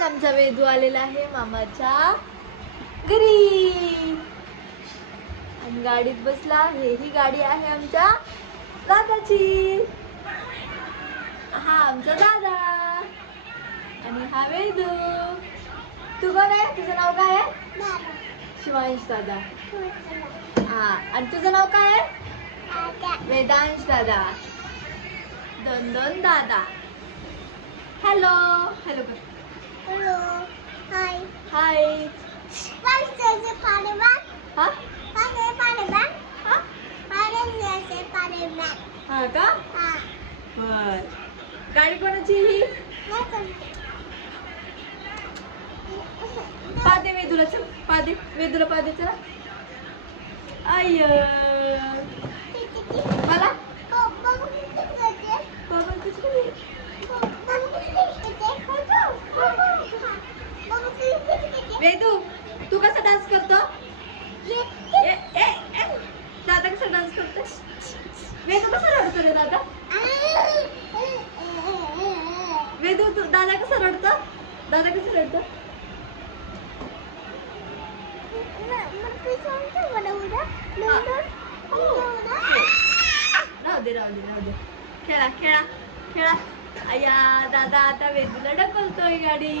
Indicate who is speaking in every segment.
Speaker 1: आज आमचा वेदू आलेला आहे मामाच्या घरी. आणि गाडीत बसला. हे ही गाडी आहे आमच्या दादाची. हा आमचा दादा. आणि हा वेदू. तू कोण आहे? तुझं नाव काय आहे? शिवांश दादा. हा आणि तुझं नाव काय आहे? वेदांश दादा. दोन दोन दादा. Hello hello
Speaker 2: Hi.
Speaker 1: Hi
Speaker 2: is the parliament?
Speaker 1: हा
Speaker 2: is parliament?
Speaker 1: हा
Speaker 2: the parliament?
Speaker 1: हा का
Speaker 2: Ah.
Speaker 1: बर गाडी कोणाची ही. पादे वेदूला चल पादे वेदूला पादे चला अय्य वेदू तू कसा डान्स करतो? ए, ए, ए. दादा कसा डान्स करतो वेदू कसा रडतो रे दादा? वेदू तू दादा कसा रडतो दादा कसं रडतो राहू दे राहू दे राहू दे. खेळा खेळा खेळा. अय्या दादा आता वेदूला ढकलतोय गाडी.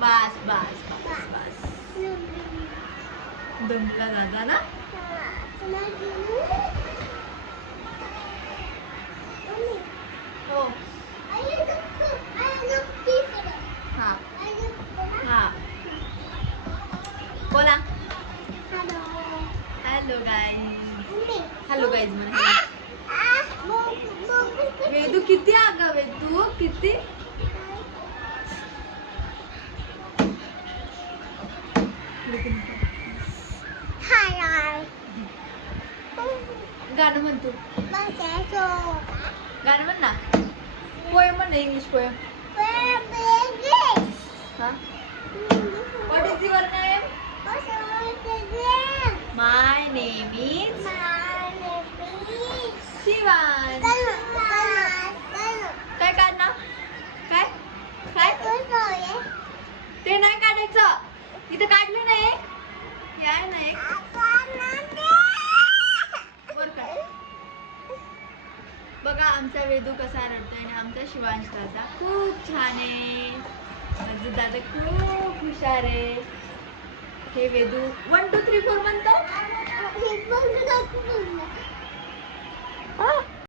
Speaker 1: बस बस बस बस. दमला दादा ना हो. हा. हा. बोला. हॅलो गाईज हॅलो गाईज म्हणा. वेदू किती आगा वेदू किती? गाणं म्हणतो गाणं म्हण ना. पोयम म्हण ना इंग्लिश पोयम हा? What is your name my name is Shivan काय काढणार काय? काय? ते नाही काढायचं. इथं काढलं नाही हे आहे ना एक वर काढ बघा आमचा वेदू कसा रडतोय आणि आमचा शिवांश दादा खूप छान आहे. माझं दादा खूप हुशार आहे. हे वेदू वन